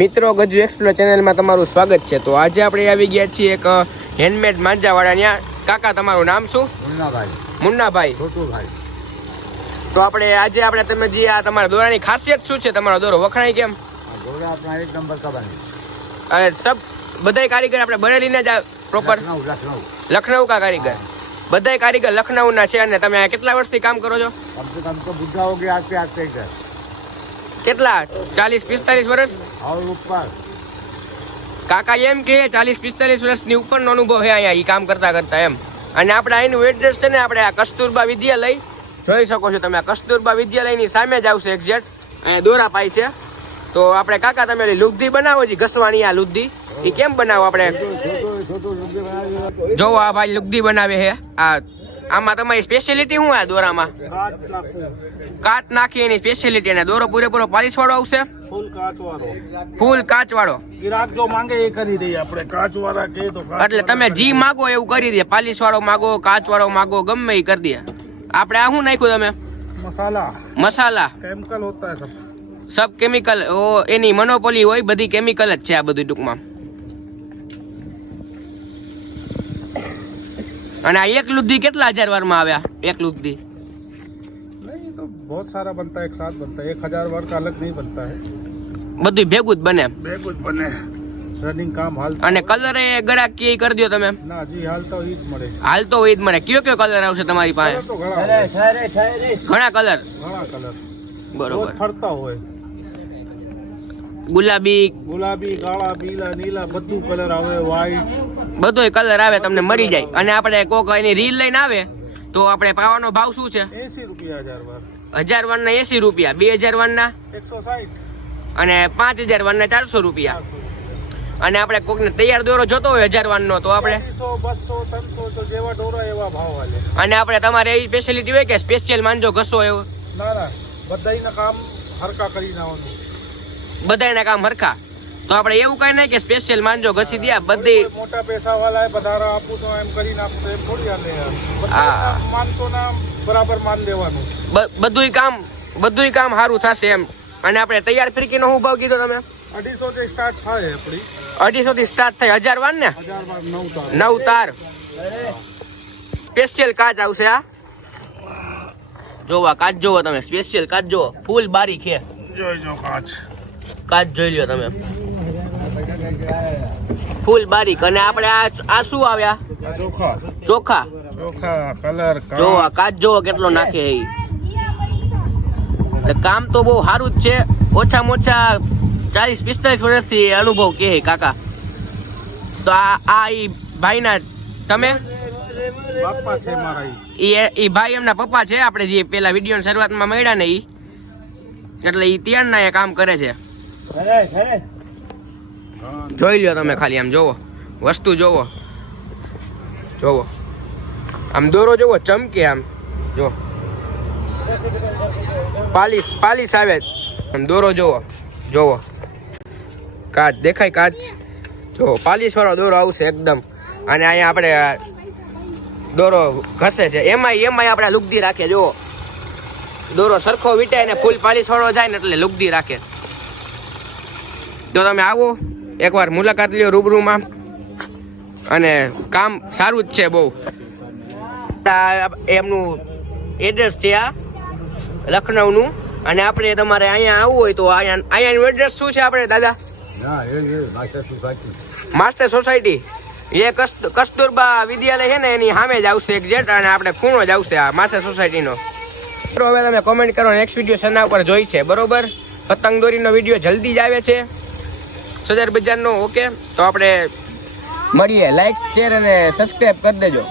મિત્રો ગજુ એક્સપ્લોર ચેનલમાં તમારું સ્વાગત છે। તો આજે આપણે આવી ગયા છીએ એક હેન્ડમેડ માંજાવાળા ત્યાં। કાકા તમારું નામ શું? મુન્નાભાઈ। તો આપણે આજે તમે જે આ તમારા દોરાની ખાસિયત શું છે? તમારો દોરો વખણાય કેમ? દોરા આપણા એક નંબર કબાની અને સબ બધાય કારીગર આપણે બરેલીના જ પ્રોપર લખનઉ કા કારીગર, બધાય કારીગર લખનઉના છે। અને તમે કેટલા વર્ષથી કામ કરો છો? કમ સે કમ તો બુદ્ધા હો ગયા આજ से इधर કેટલા 40-45 વર્ષ और ऊपर। કાકા એમ કે 40-45 વર્ષની ઉપરનો અનુભવ છે અહીંયા ઈ કામ કરતા કરતા એમ। અને આપણે અહીંનું એડ્રેસ છે ને, આપણે આ કસ્તુરબા વિદ્યાલય જોઈ શકો છો તમે। આ કસ્તુરબા વિદ્યાલયની સામે જ આવશે એક્ઝેક્ટ, અહીંયા દોરા પાય છે। તો આપણે કાકા તમે લુગદી બનાવો છે ઘસવાની, આ લુગદી એ કેમ બનાવો આપણે? જો આ ભાઈ લુગદી બનાવે છે। આમાં તમારી સ્પેશિયાલિટી શું? આ દોરામાં કાચ નાખી એની સ્પેશિયાલિટી। અને દોરો પૂરેપૂરો પાલિશ વાળો આવશે, ફૂલ કાચ વાળો। ગ્રાહક જો માંગે એ કરી દઈએ આપણે, કાચ વાળા કે તો એટલે તમે જી માગો એવું કરી દે, પાલિશ વાળો માગો, કાચ વાળો માગો, ગમે એ કરી દે। આપણે આ શું નાખ્યું તમે? મસાલા કેમિકલ હોતા है સબ કેમિકલ। ઓ એની મોનોપોલી હોય, બધી કેમિકલ જ છે આ બધું ટૂંકમાં। અને આ એક લુદ્દી કેટલા હજાર વારમાં આવ્યા? એક લુદ્દી नहीं तो बहुत सारा बनता है, एक साथ बनता है। 1000 वार का अलग नहीं बनता है, બધું ભેગું જ બને। कुछ बने रनिंग काम हाल। અને કલર એ ગળા કી કરી દો તમે? ના જી હાલ તો ઈ જ મળે, હાલ તો ઈ જ મળે। કયો કયો કલર આવશે તમારી પાસે? તો ઘણા કલર બરોબર। ફરતા હોય, ગુલાબી, કાળા, પીલા, નીલા બધું કલર આવે, વ્હાઈટ બધોય કલર આવે, તમને મળી જાય। અને આપણે કોક એની રીલ લઈને આવે તો આપણે પાવાનો ભાવ શું છે? 80 રૂપિયા 1000 વાર। 1000 વારના 80 રૂપિયા, 2000 વારના 160 અને 5000 વારના 400 રૂપિયા। અને આપણે કોકને તૈયાર દોરો જોતો હોય 1000 વારનો તો આપણે 200, 300 તો જેવા દોરા એવા ભાવ હાલે। અને આપણે તમારે એવી સ્પેશિયાલિટી હોય કે સ્પેશિયલ માંજો ઘસો એવું? ના બધાયના કામ હરકા કરી નાખવાનું, બધાયના કામ હરખા। તો આપણે એવું કઈ નહીં કે સ્પેશિયલ માંજો ઘસી દે બધી? મોટા પૈસા વાળા વધારા આપું તો એમ કરી નાખું એમ થોડી હાલે યાર। માનતો ના બરાબર માન દેવાનું, બધુંય કામ સારું થશે એમ। અને આપણે તૈયાર ફિરકીનો શું ભાવ કીધો તમે? 250 થી સ્ટાર્ટ થાય આપણી, 250 થી સ્ટાર્ટ થાય। 1000 વાર ને 1000 વાર 9 તાર સ્પેશિયલ કાચ આવશે। આ જોવા કાચ જોવો તમે, સ્પેશિયલ કાચ જોવો, ફૂલ બારીક છે। જોઈજો કાચ જોઈ લ્યો તમે, ફૂલ બારીક। અને આપણે આ શું આવ્યા? ચોખા કલર જોવા કાચ જોવો કેટલો નાખે છે। કામ તો બહુ સારું જ છે। ઓછામાં ઓછા 40-45 વર્ષથી અનુભવ કે કાકા। તો આ ઈ ભાઈના તમે બાપા છે મારા, ઈ ભાઈ એમના પપ્પા છે, આપણે જે પેલા વિડીયોની શરૂઆતમાં મળ્યા ને ઈ, એટલે ઈ ત્યારના એ કામ કરે છે। જોઈ લ્યો તમે ખાલી, આમ જોવો વસ્તુ જોવો, આમ દોરો જોવો ચમકે, આમ જો પાલિશ આવે, આમ દોરો જોવો કાચ દેખાય, કાચ જો પાલિશ વાળો દોરો આવશે એકદમ। અને અહીંયા આપણે દોરો ઘસે છે, એમાંય આપણે લુગદી રાખે। જો દોરો સરખો વીટાય ને ફૂલ પાલિશ વાળો જાય ને એટલે લુગદી રાખે। તો તમે આવો એકવાર મુલાકાત લ્યો રૂબરૂમાં, અને કામ સારું જ છે બહુ। એમનું એડ્રેસ છે આ લખનઉનું। અને આપણે તમારે અહીંયા આવવું હોય તો અહીંયાનું એડ્રેસ શું છે આપણે દાદા? માસ્ટર સોસાયટી, એ કસ્તુરબા વિદ્યાલય છે ને એની સામે જ આવશે એક્ઝેક્ટ, અને આપણે ખૂણો જ આવશે આ માસ્ટર સોસાયટીનો। હવે તમે કોમેન્ટ કરો, નેક્સ્ટ વિડીયો શેના ઉપર જોઈ છે બરોબર? પતંગ દોરીનો વિડીયો જલ્દી જ આવે છે સદર બજારનો। ઓકે, તો આપણે મળીએ, લાઈક, શેર અને સબસ્ક્રાઈબ કરી દેજો।